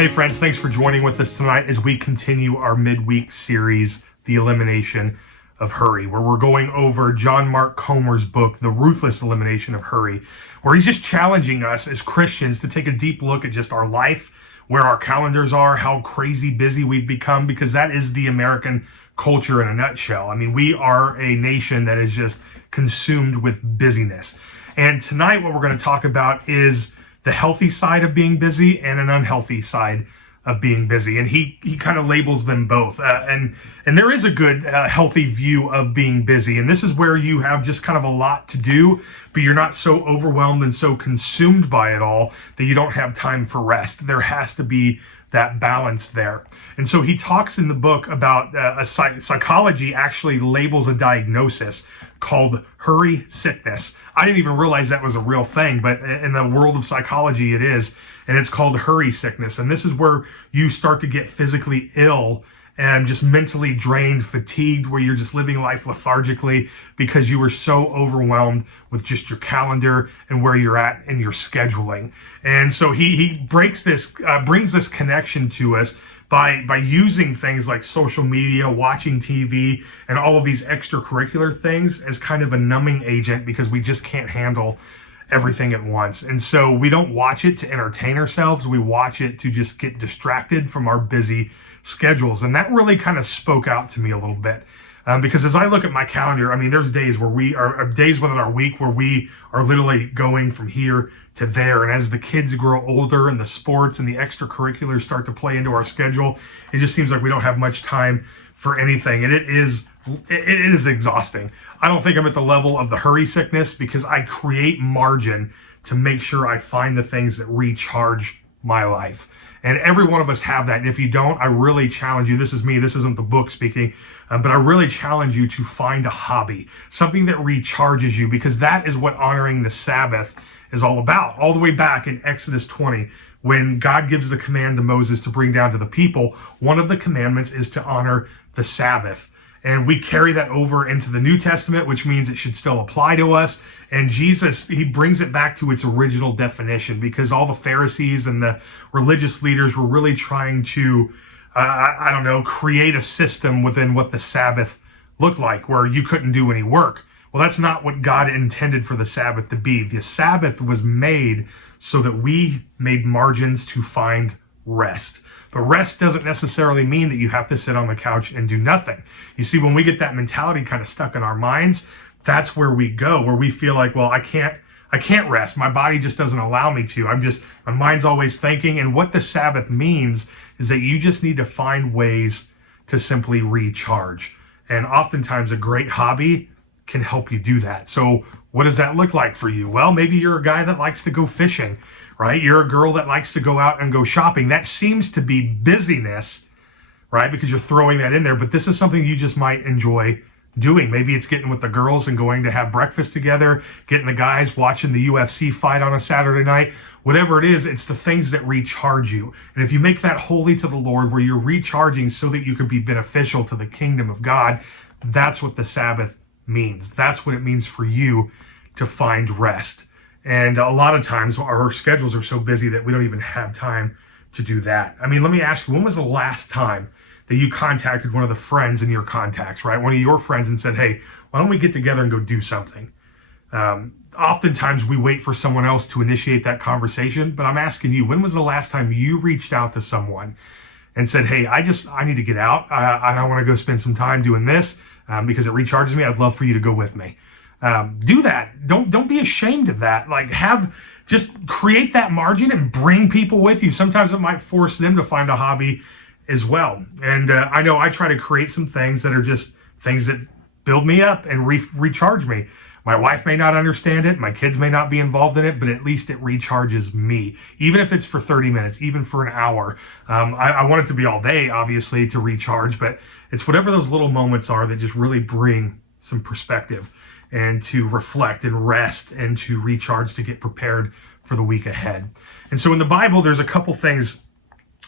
Hey friends, thanks for joining with us tonight as we continue our midweek series, The Elimination of Hurry, where we're going over John Mark Comer's book, The Ruthless Elimination of Hurry, where he's just challenging us as Christians to take a deep look at just our life, where our calendars are, how crazy busy we've become, because that is the American culture in a nutshell. I mean, we are a nation that is just consumed with busyness. And tonight what we're going to talk about is the healthy side of being busy and an unhealthy side of being busy. And he kind of labels them both. And there is a good, healthy view of being busy. And this is where you have just kind of a lot to do, but you're not so overwhelmed and so consumed by it all that you don't have time for rest. There has to be that balance there. And so he talks in the book about psychology actually labels a diagnosis called hurry sickness. I didn't even realize that was a real thing, but in the world of psychology it is, and it's called hurry sickness. And this is where you start to get physically ill and just mentally drained, fatigued, where you're just living life lethargically because you were so overwhelmed with just your calendar and where you're at in your scheduling. And so he brings this connection to us by using things like social media, watching TV, and all of these extracurricular things as kind of a numbing agent because we just can't handle everything at once. And so we don't watch it to entertain ourselves. We watch it to just get distracted from our busy schedules. And that really kind of spoke out to me a little bit. Because as I look at my calendar, I mean, there's days where we are days within our week where we are literally going from here to there. And as the kids grow older and the sports and the extracurriculars start to play into our schedule, it just seems like we don't have much time for anything. And it is exhausting. I don't think I'm at the level of the hurry sickness because I create margin to make sure I find the things that recharge my life. And every one of us have that. And if you don't, I really challenge you. This is me. This isn't the book speaking. But I really challenge you to find a hobby, something that recharges you, because that is what honoring the Sabbath is all about. All the way back in Exodus 20, when God gives the command to Moses to bring down to the people, one of the commandments is to honor the Sabbath. And we carry that over into the New Testament, which means it should still apply to us. And Jesus, he brings it back to its original definition because all the Pharisees and the religious leaders were really trying to, create a system within what the Sabbath looked like, where you couldn't do any work. Well, that's not what God intended for the Sabbath to be. The Sabbath was made so that we made margins to find rest. But rest doesn't necessarily mean that you have to sit on the couch and do nothing. You see, when we get that mentality kind of stuck in our minds, that's where we go, where we feel like, well, I can't rest. My body just doesn't allow me to. My mind's always thinking. And what the Sabbath means is that you just need to find ways to simply recharge. And oftentimes a great hobby can help you do that. So what does that look like for you? Well, maybe you're a guy that likes to go fishing, right? You're a girl that likes to go out and go shopping. That seems to be busyness, right? Because you're throwing that in there, but this is something you just might enjoy doing. Maybe it's getting with the girls and going to have breakfast together, getting the guys watching the UFC fight on a Saturday night. Whatever it is, it's the things that recharge you. And if you make that holy to the Lord, where you're recharging so that you can be beneficial to the kingdom of God, that's what the Sabbath means. That's what it means for you to find rest. And a lot of times our schedules are so busy that we don't even have time to do that. I mean, let me ask you, when was the last time that you contacted one of the friends in your contacts, right? One of your friends and said, hey, why don't we get together and go do something? Oftentimes we wait for someone else to initiate that conversation, but I'm asking you, when was the last time you reached out to someone and said, hey, I need to get out. I want to go spend some time doing this because it recharges me. I'd love for you to go with me. Do that. Don't be ashamed of that. Just create that margin and bring people with you. Sometimes it might force them to find a hobby as well. And I know I try to create some things that are just things that build me up and recharge me. My wife may not understand it. My kids may not be involved in it, but at least it recharges me. Even if it's for 30 minutes, even for an hour. I want it to be all day, obviously, to recharge, but it's whatever those little moments are that just really bring some perspective and to reflect and rest and to recharge to get prepared for the week ahead. And so in the Bible, there's a couple things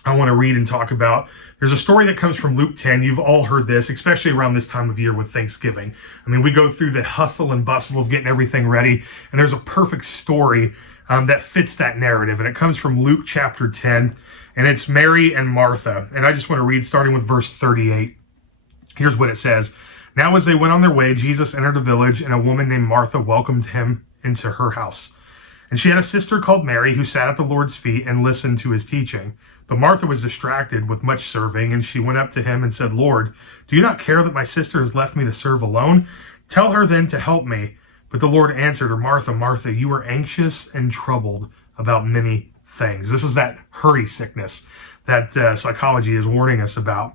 I want to read and talk about. There's a story that comes from Luke 10. You've all heard this, especially around this time of year with Thanksgiving. I mean, we go through the hustle and bustle of getting everything ready, and there's a perfect story that fits that narrative. And it comes from Luke chapter 10, and it's Mary and Martha. And I just want to read starting with verse 38. Here's what it says. Now as they went on their way, Jesus entered a village, and a woman named Martha welcomed him into her house. And she had a sister called Mary who sat at the Lord's feet and listened to his teaching. But Martha was distracted with much serving, and she went up to him and said, Lord, do you not care that my sister has left me to serve alone? Tell her then to help me. But the Lord answered her, Martha, Martha, you are anxious and troubled about many things. This is that hurry sickness that psychology is warning us about.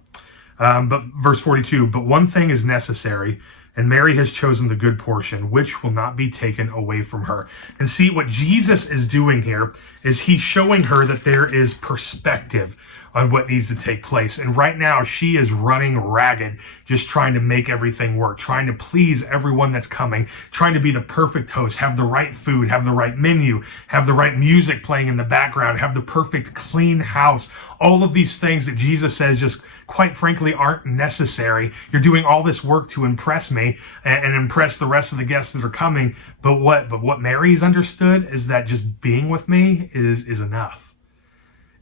But verse 42, but one thing is necessary, and Mary has chosen the good portion, which will not be taken away from her. And see, what Jesus is doing here is he's showing her that there is perspective on what needs to take place. And right now, she is running ragged, just trying to make everything work, trying to please everyone that's coming, trying to be the perfect host, have the right food, have the right menu, have the right music playing in the background, have the perfect clean house. All of these things that Jesus says just quite frankly aren't necessary. You're doing all this work to impress me and impress the rest of the guests that are coming. But what Mary's understood is that just being with me is enough.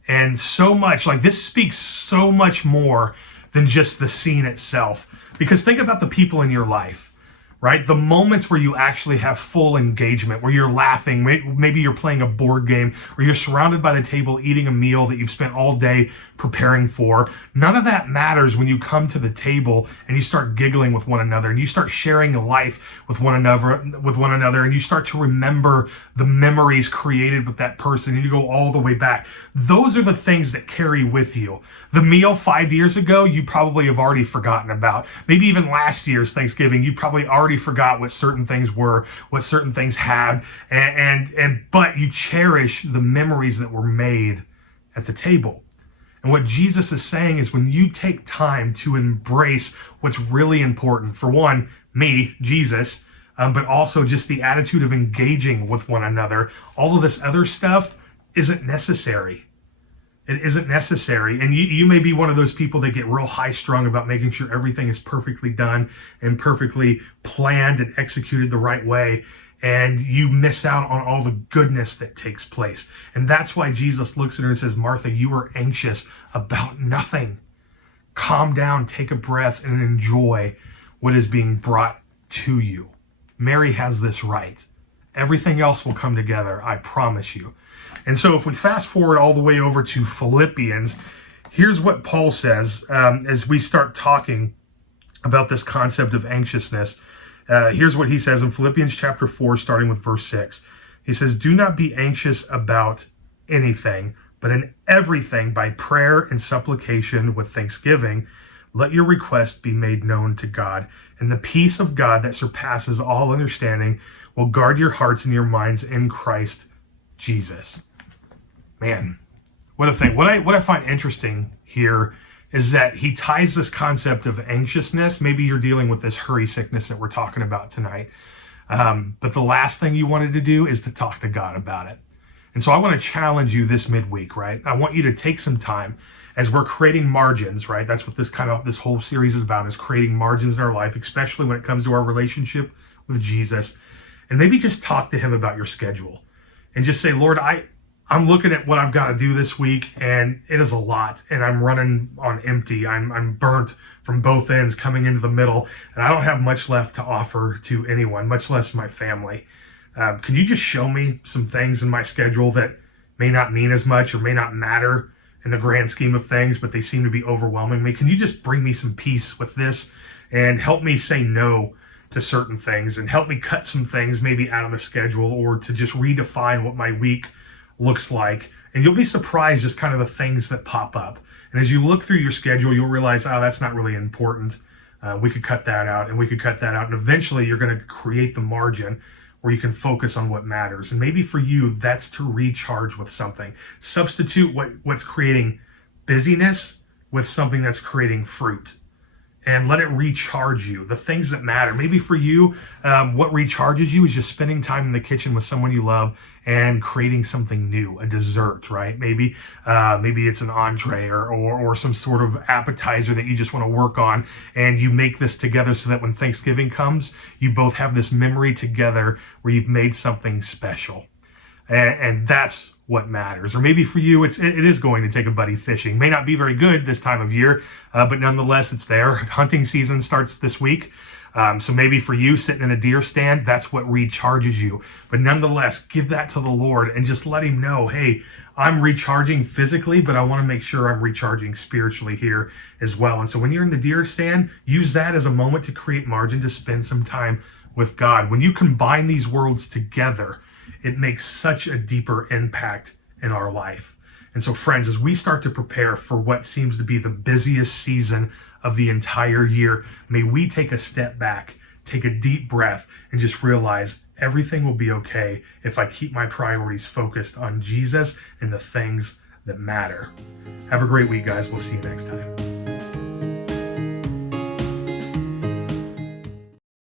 And so much, like this speaks so much more than just the scene itself. Because think about the people in your life, right? The moments where you actually have full engagement, where you're laughing, maybe you're playing a board game, or you're surrounded by the table eating a meal that you've spent all day preparing for. None of that matters when you come to the table and you start giggling with one another and you start sharing life with one another and you start to remember the memories created with that person and you go all the way back. Those are the things that carry with you. The meal 5 years ago, you probably have already forgotten about. Maybe even last year's Thanksgiving, you probably already forgot what certain things were, what certain things had, but you cherish the memories that were made at the table. And what Jesus is saying is when you take time to embrace what's really important, for one, me, Jesus, but also just the attitude of engaging with one another, all of this other stuff isn't necessary. It isn't necessary. And you may be one of those people that get real high strung about making sure everything is perfectly done and perfectly planned and executed the right way. And you miss out on all the goodness that takes place. And that's why Jesus looks at her and says, Martha, you are anxious about nothing. Calm down, take a breath, and enjoy what is being brought to you. Mary has this right. Everything else will come together, I promise you. And so if we fast forward all the way over to Philippians, here's what Paul says as we start talking about this concept of anxiousness. Here's what he says in Philippians chapter 4, starting with verse 6. He says, do not be anxious about anything, but in everything by prayer and supplication with thanksgiving, let your request be made known to God. And the peace of God that surpasses all understanding will guard your hearts and your minds in Christ Jesus. Man, what a thing. What I find interesting here is that he ties this concept of anxiousness. Maybe you're dealing with this hurry sickness that we're talking about tonight. But the last thing you wanted to do is to talk to God about it. And so I want to challenge you this midweek, right? I want you to take some time as we're creating margins, right? That's what this whole series is about, is creating margins in our life, especially when it comes to our relationship with Jesus. And maybe just talk to him about your schedule and just say, Lord, I'm looking at what I've got to do this week, and it is a lot, and I'm running on empty. I'm burnt from both ends coming into the middle, and I don't have much left to offer to anyone, much less my family. Can you just show me some things in my schedule that may not mean as much or may not matter in the grand scheme of things, but they seem to be overwhelming me? Can you just bring me some peace with this and help me say no to certain things and help me cut some things maybe out of the schedule, or to just redefine what my week looks like? And you'll be surprised just kind of the things that pop up. And as you look through your schedule, you'll realize, oh, that's not really important. We could cut that out, and we could cut that out. And eventually you're going to create the margin where you can focus on what matters. And maybe for you, that's to recharge with something. Substitute what's creating busyness with something that's creating fruit. and let it recharge you. The things that matter. Maybe for you, what recharges you is just spending time in the kitchen with someone you love and creating something new, a dessert, right? Maybe it's an entree or some sort of appetizer that you just want to work on, and you make this together so that when Thanksgiving comes, you both have this memory together where you've made something special. And that's what matters. Or maybe for you, it is going to take a buddy fishing. May not be very good this time of year, but nonetheless, it's there. Hunting season starts this week. So maybe for you, sitting in a deer stand, that's what recharges you. But nonetheless, give that to the Lord and just let him know, hey, I'm recharging physically, but I want to make sure I'm recharging spiritually here as well. And so when you're in the deer stand, use that as a moment to create margin to spend some time with God. When you combine these worlds together, it makes such a deeper impact in our life. And so, friends, as we start to prepare for what seems to be the busiest season of the entire year, may we take a step back, take a deep breath, and just realize everything will be okay if I keep my priorities focused on Jesus and the things that matter. Have a great week, guys. We'll see you next time.